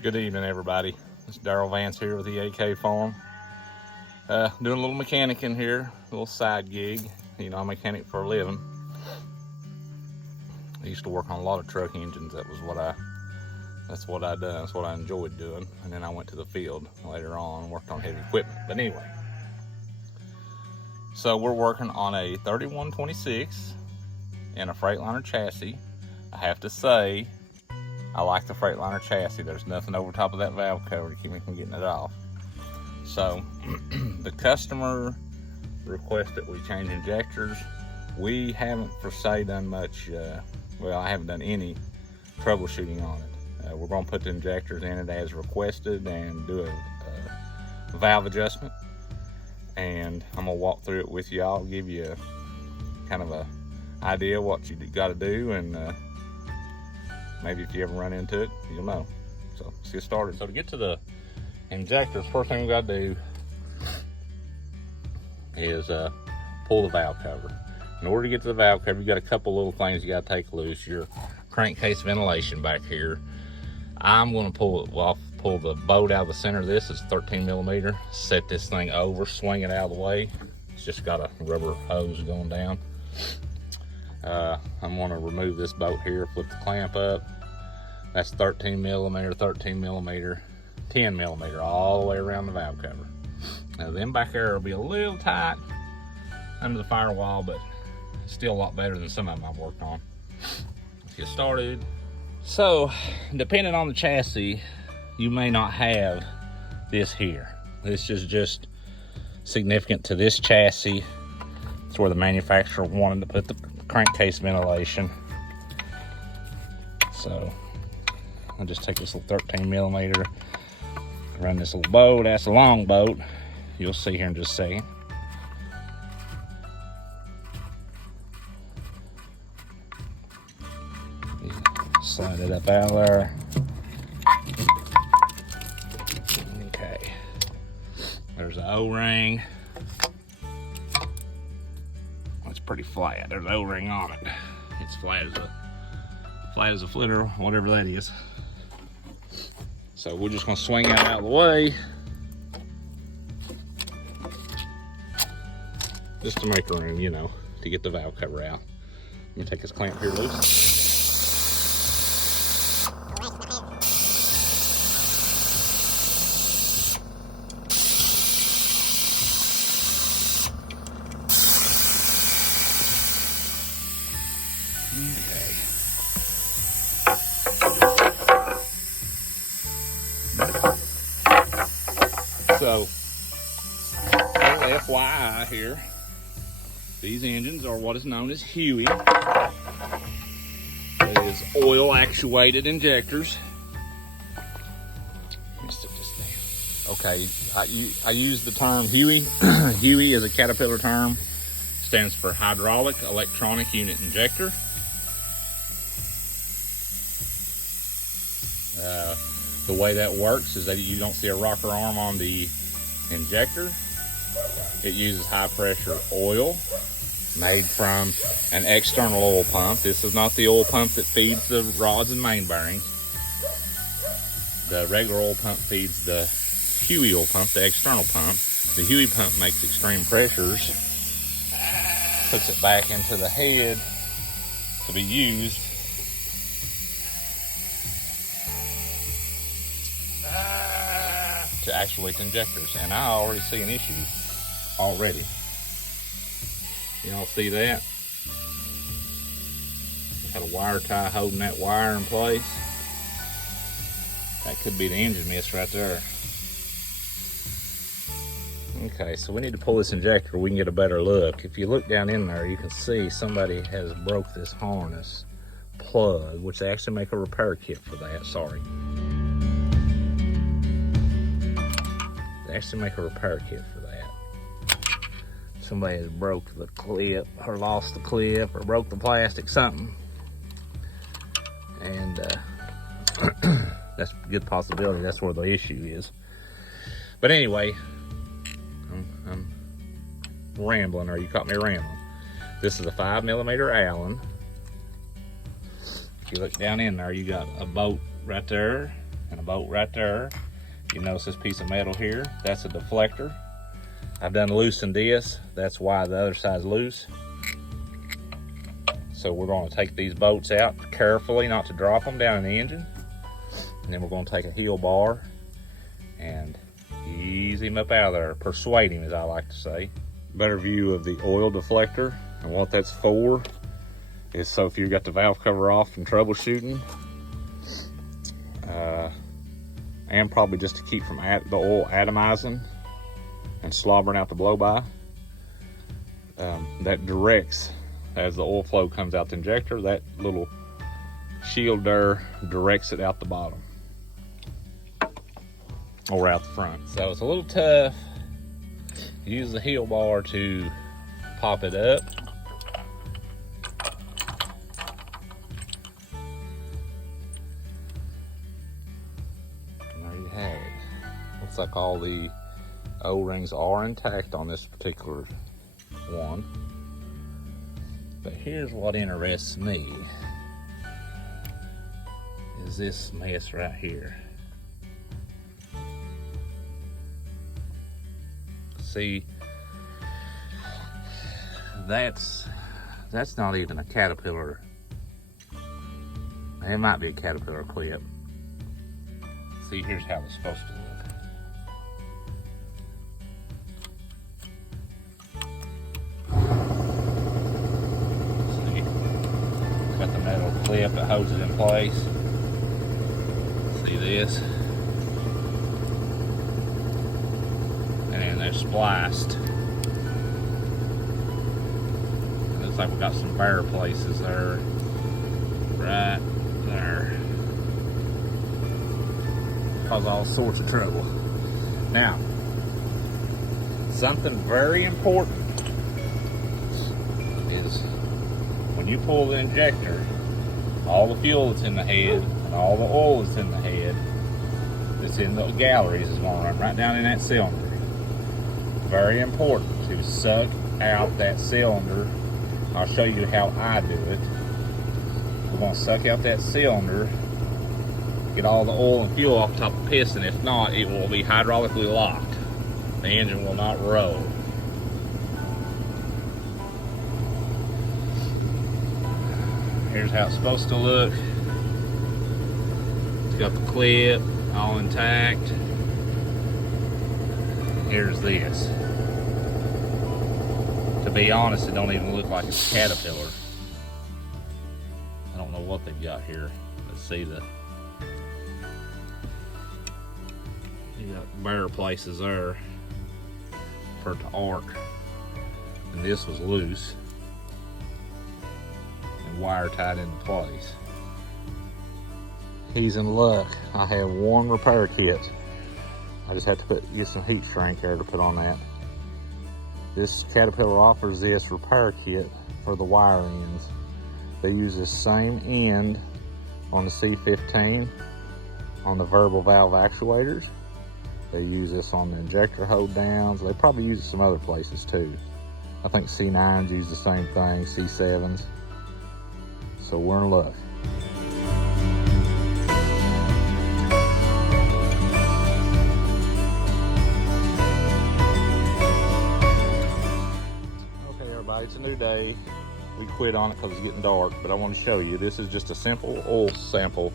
Good evening, everybody. It's Daryl Vance here with the AK Farm. Doing a little mechanicing here, a little side gig. You know, I'm a mechanic for a living. I used to work on a lot of truck engines. That's what I done. That's what I enjoyed doing. And then I went to the field later on and worked on heavy equipment. But anyway, so we're working on a 3126 and a Freightliner chassis. I have to say, I like the Freightliner chassis. There's nothing over top of that valve cover to keep me from getting it off. So the customer requested we change injectors. We haven't per se done much, well, I haven't done any troubleshooting on it. We're gonna put the injectors in it as requested and do a valve adjustment. And I'm gonna walk through it with y'all, give you kind of a idea what you gotta do, and maybe if you ever run into it, you'll know. So let's get started. So to get to the injectors, first thing we gotta do is pull the valve cover. In order to get to the valve cover, you got a couple little things you gotta take loose. Your crankcase ventilation back here. I'm gonna pull the bolt out of the center of this. It's 13 millimeter. Set this thing over, swing it out of the way. It's just got a rubber hose going down. I'm gonna remove this bolt here, flip the clamp up. That's 13 millimeter, 13 millimeter, 10 millimeter, all the way around the valve cover. Now then back there will be a little tight under the firewall, but still a lot better than some of them I've worked on. Let's get started. So, depending on the chassis, you may not have this here. This is just significant to this chassis. It's where the manufacturer wanted to put the crankcase ventilation. So I'll just take this little 13 millimeter, run this little bolt. That's a long bolt. You'll see here in just a second. Slide it up out of there. Okay. There's an O-ring. It's pretty flat. There's an O-ring on it. It's flat as a flitter, whatever that is. So we're just gonna swing that out of the way, just to make room, you know, to get the valve cover out. I'm gonna take this clamp here loose. Okay. So, FYI here, these engines are what is known as Huey. That is oil actuated injectors. Let me sit this down. Okay, I use the term Huey. Huey is a Caterpillar term. Stands for hydraulic electronic unit injector. The way that works is that you don't see a rocker arm on the injector. It uses high pressure oil made from an external oil pump. This is not the oil pump that feeds the rods and main bearings. The regular oil pump feeds the Huey oil pump, the external pump. The Huey pump makes extreme pressures, puts it back into the head to be used to actuate the injectors. And I already see an issue already. Y'all see that? Got a wire tie holding that wire in place. That could be the engine mist right there. Okay, so we need to pull this injector. We can get a better look. If you look down in there, you can see somebody has broke this harness plug, which they actually make a repair kit for that. Sorry. They actually make a repair kit for that. Somebody has broke the clip, or lost the clip, or broke the plastic, something. And that's a good possibility. That's where the issue is. But anyway, I'm rambling, or you caught me rambling. This is a 5 millimeter Allen. If you look down in there, you got a bolt right there and a bolt right there. You notice this piece of metal here, that's a deflector. I've done loosened this, that's why the other side's loose. So we're going to take these bolts out carefully, not to drop them down in the engine. And then we're going to take a heel bar and ease him up out of there, persuade him, as I like to say. Better view of the oil deflector, and what that's for is so if you've got the valve cover off and troubleshooting, and probably just to keep from the oil atomizing and slobbering out the blow-by. That directs, as the oil flow comes out the injector, that little shield there directs it out the bottom or out the front. So it's a little tough. Use the heel bar to pop it up. Looks like all the O-rings are intact on this particular one. But here's what interests me, is this mess right here. See, that's not even a Caterpillar. It might be a Caterpillar clip. See, here's how it's supposed to look. Got the metal clip that holds it in place. See this? And then they're spliced. It looks like we got some bare places there. Right there. Cause all sorts of trouble. Now, something very important is when you pull the injector, all the fuel that's in the head and all the oil that's in the head that's in the galleries is going to run right down in that cylinder. Very important to suck out that cylinder. I'll show you how I do it. We're going to suck out that cylinder, get all the oil and fuel off the top of the piston. If not, it will be hydraulically locked. The engine will not roll. Here's how it's supposed to look. It's got the clip all intact. Here's this. To be honest, it don't even look like it's a Caterpillar. I don't know what they've got here. Let's see, you got bare places there for it to arc. And this was loose. Wire tied into place. He's in luck. I have one repair kit. I just have to get some heat shrink there to put on that. This Caterpillar offers this repair kit for the wire ends. They use this same end on the C15 on the variable valve actuators. They use this on the injector hold downs. They probably use it some other places too. I think C9s use the same thing, C7s. So we're in luck. Okay everybody, it's a new day. We quit on it because it's getting dark, but I want to show you. This is just a simple oil sample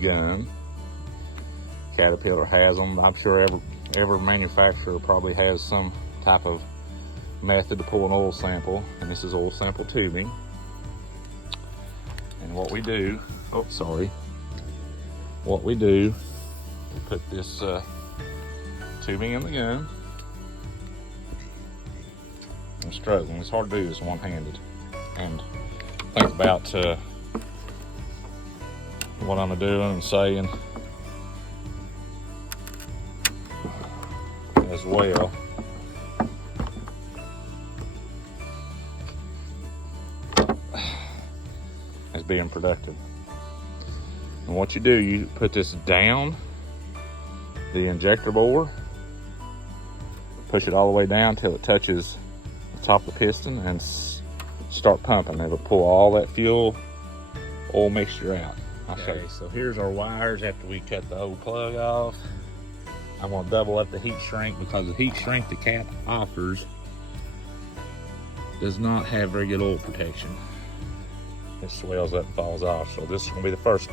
gun. Caterpillar has them. I'm sure every manufacturer probably has some type of method to pull an oil sample, and this is oil sample tubing. And what we do, what we do, we put this tubing in the gun. I'm struggling, it's hard to do this one-handed. And think about what I'm doing and saying as well. As being productive. And what you do, you put this down the injector bore, push it all the way down till it touches the top of the piston, and start pumping. It'll pull all that fuel oil mixture out. Okay, so here's our wires after we cut the old plug off. I'm gonna double up the heat shrink because the heat shrink the Cat offers does not have very good oil protection. It swells up and falls off, so this is gonna be the first.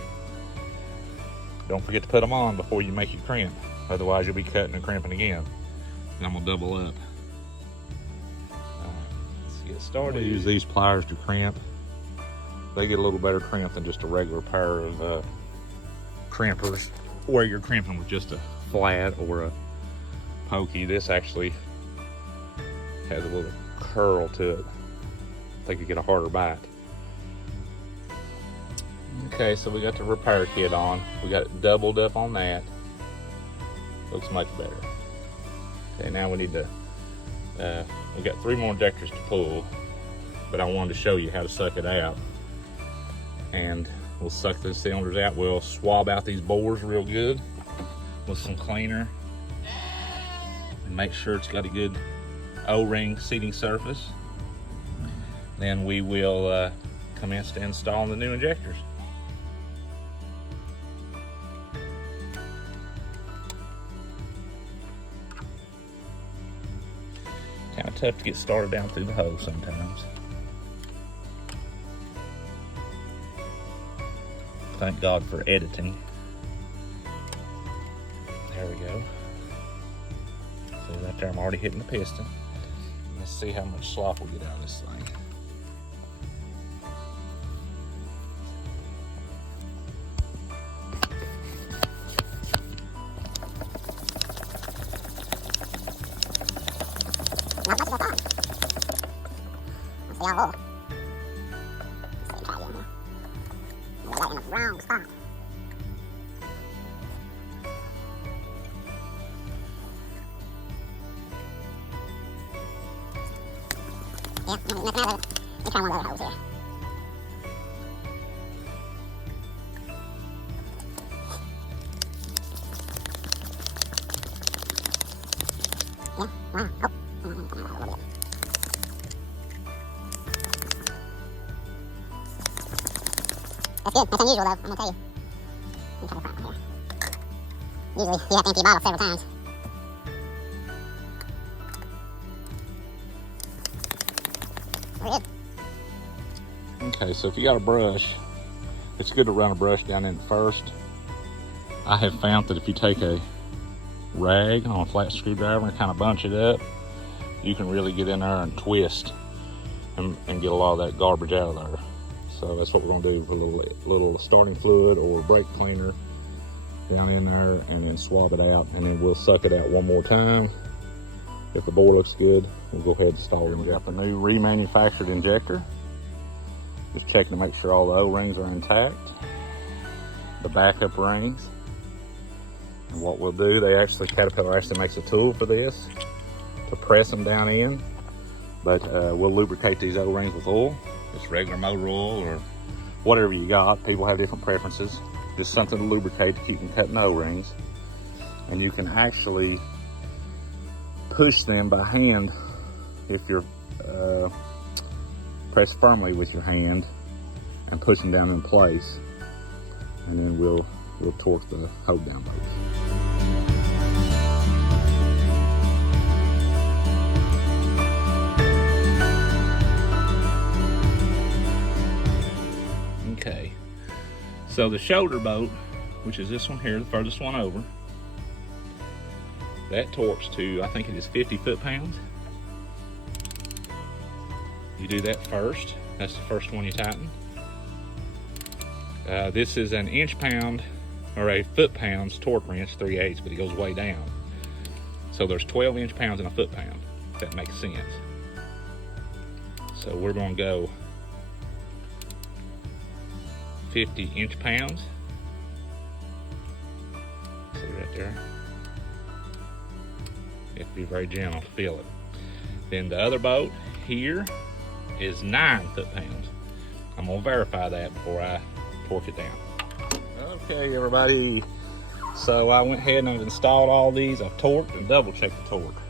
Don't forget to put them on before you make your crimp. Otherwise you'll be cutting and crimping again. And I'm gonna double up. Let's get started. Use these pliers to crimp. They get a little better crimp than just a regular pair of crimpers, where you're crimping with just a flat or a pokey. This actually has a little curl to it. I think you get a harder bite. Okay, so we got the repair kit on. We got it doubled up on that. Looks much better. Okay, now we need to, we got 3 more injectors to pull, but I wanted to show you how to suck it out. And we'll suck the cylinders out. We'll swab out these bores real good with some cleaner and make sure it's got a good O-ring seating surface. Then we will commence to installing the new injectors. Kind of tough to get started down through the hose sometimes. Thank God for editing. There we go. So right there, I'm already hitting the piston. Let's see how much slop we get out of this thing. Not much of a thought. Let's see how low. Let's see, try again here. I got it in the wrong spot. Yeah, nothing out of it. Let me try one of the other holes here. Yeah, wow. Oh. That's good. That's unusual, though. I'm gonna tell you. Let me try the front one here. Usually, you have to empty your bottle several times. We're good. Okay, so if you got a brush, it's good to run a brush down in it first. I have found that if you take a rag on a flat screwdriver and kind of bunch it up, you can really get in there and twist and get a lot of that garbage out of there. So that's what we're gonna do with a little starting fluid or brake cleaner down in there, and then swab it out, and then we'll suck it out one more time. If the bore looks good, we'll go ahead and install it. We got the new remanufactured injector. Just checking to make sure all the O-rings are intact. The backup rings. And what we'll do, Caterpillar actually makes a tool for this to press them down in. But we'll lubricate these O-rings with oil, just regular motor oil or whatever you got. People have different preferences. Just something to lubricate to keep them cutting O-rings. And you can actually push them by hand if you're press firmly with your hand and push them down in place. And then we'll torque the hold down post. Okay, so the shoulder bolt, which is this one here, the furthest one over, that torques to, I think it is 50 foot-pounds. You do that first. That's the first one you tighten. This is an inch-pound or a foot-pounds torque wrench, 3/8, but it goes way down. So there's 12 inch-pounds in a foot-pound, if that makes sense. So we're gonna go 50 inch-pounds. See right there? You have to be very gentle to feel it. Then the other bolt here is 9 foot-pounds. I'm gonna verify that before I torque it down. Okay, everybody. So I went ahead and I've installed all these. I've torqued and double checked the torque.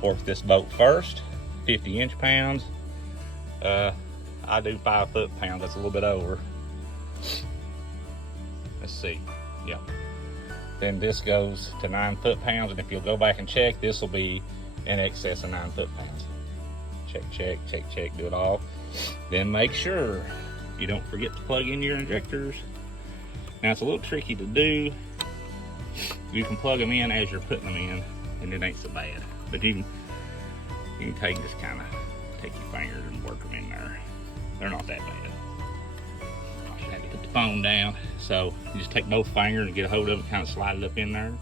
Torqued this bolt first, 50 inch-pounds. I do 5 foot-pounds, that's a little bit over. Let's see. Yep. Then this goes to 9 foot-pounds, and if you'll go back and check, this will be in excess of 9 foot-pounds. Check, check, check, check, do it all. Then make sure you don't forget to plug in your injectors. Now it's a little tricky to do. You can plug them in as you're putting them in, and it ain't so bad. But you can just kind of take your fingers and work them in there. They're not that bad. I should have to put the phone down. So you just take both fingers and get a hold of it, kind of slide it up in there.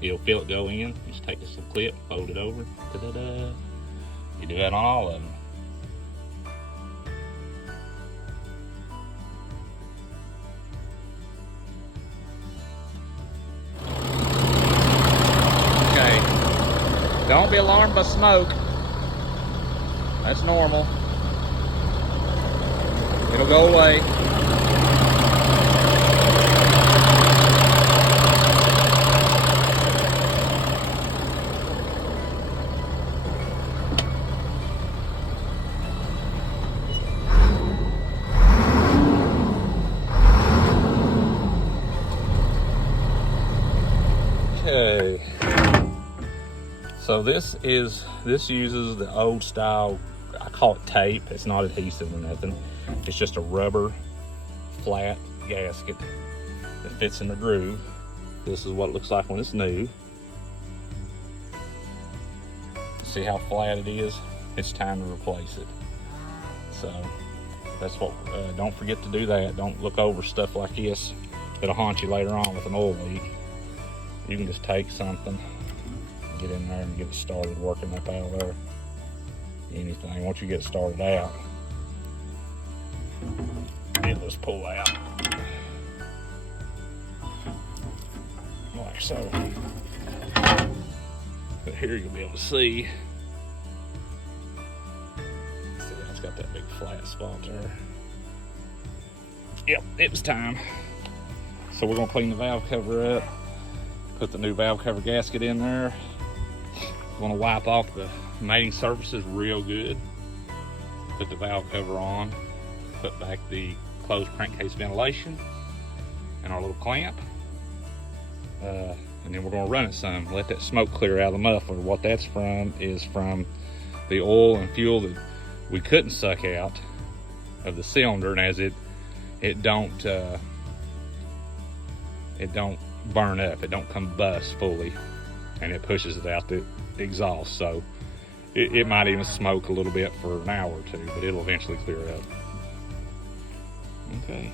You'll feel it go in. You just take this little clip, fold it over. Da-da-da. You do that on all of them. Okay. Don't be alarmed by smoke. That's normal. It'll go away. Okay, so this uses the old style, I call it tape. It's not adhesive or nothing. It's just a rubber flat gasket that fits in the groove. This is what it looks like when it's new. See how flat it is? It's time to replace it. So that's what, don't forget to do that. Don't look over stuff like this that'll haunt you later on with an oil leak. You can just take something, get in there and get it started working up out of there. Anything, once you get started out, it'll just pull out. Like so. But here you'll be able to see. See how it's got that big flat spot there. Yep, it was time. So we're gonna clean the valve cover up. Put the new valve cover gasket in there. I'm gonna wipe off the mating surfaces real good. Put the valve cover on. Put back the closed crankcase ventilation and our little clamp. And then we're gonna run it some. Let that smoke clear out of the muffler. What that's from is from the oil and fuel that we couldn't suck out of the cylinder, and as it don't burn up, it don't combust fully, and it pushes it out the exhaust. So it might even smoke a little bit for an hour or two, but it'll eventually clear up. Okay,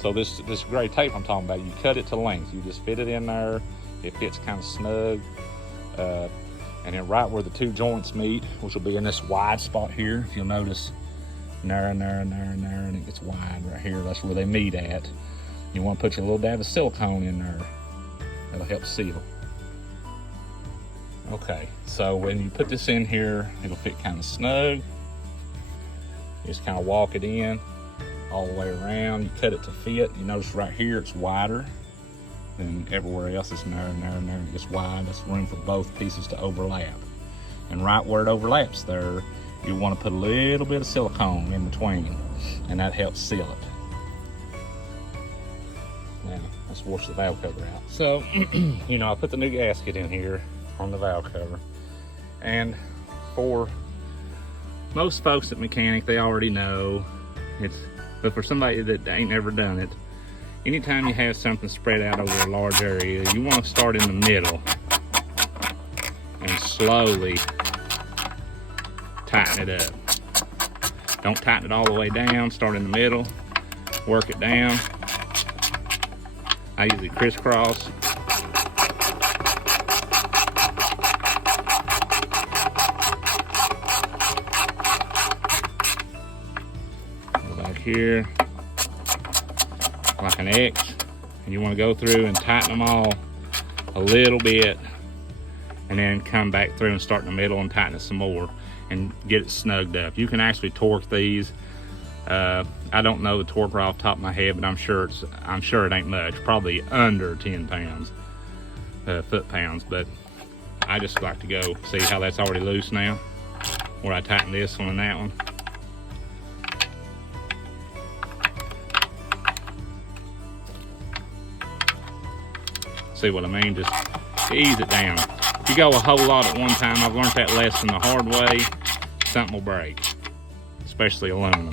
so this gray tape I'm talking about, you cut it to length. You just fit it in there. It fits kind of snug, and then right where the two joints meet, which will be in this wide spot here, if you'll notice, narrow, and it gets wide right here. That's where they meet at. You want to put your little dab of silicone in there. That'll help seal. Okay, so when you put this in here, it'll fit kind of snug. You just kind of walk it in all the way around. You cut it to fit. You notice right here it's wider than everywhere else. It's narrow, and it gets wide. That's room for both pieces to overlap. And right where it overlaps there, you want to put a little bit of silicone in between, and that helps seal it. Now, let's wash the valve cover out. So, you know, I put the new gasket in here on the valve cover. And for most folks at mechanic, they already know but for somebody that ain't never done it, anytime you have something spread out over a large area, you want to start in the middle and slowly tighten it up. Don't tighten it all the way down. Start in the middle, work it down. I usually crisscross. Go back here, like an X, and you want to go through and tighten them all a little bit, and then come back through and start in the middle and tighten it some more and get it snugged up. You can actually torque these. I don't know the torque right off the top of my head, but I'm sure it ain't much. Probably under 10 pounds, foot-pounds. But I just like to go see how that's already loose now, where I tighten this one and that one. See what I mean? Just ease it down. If you go a whole lot at one time, I've learned that lesson the hard way, something will break, especially aluminum.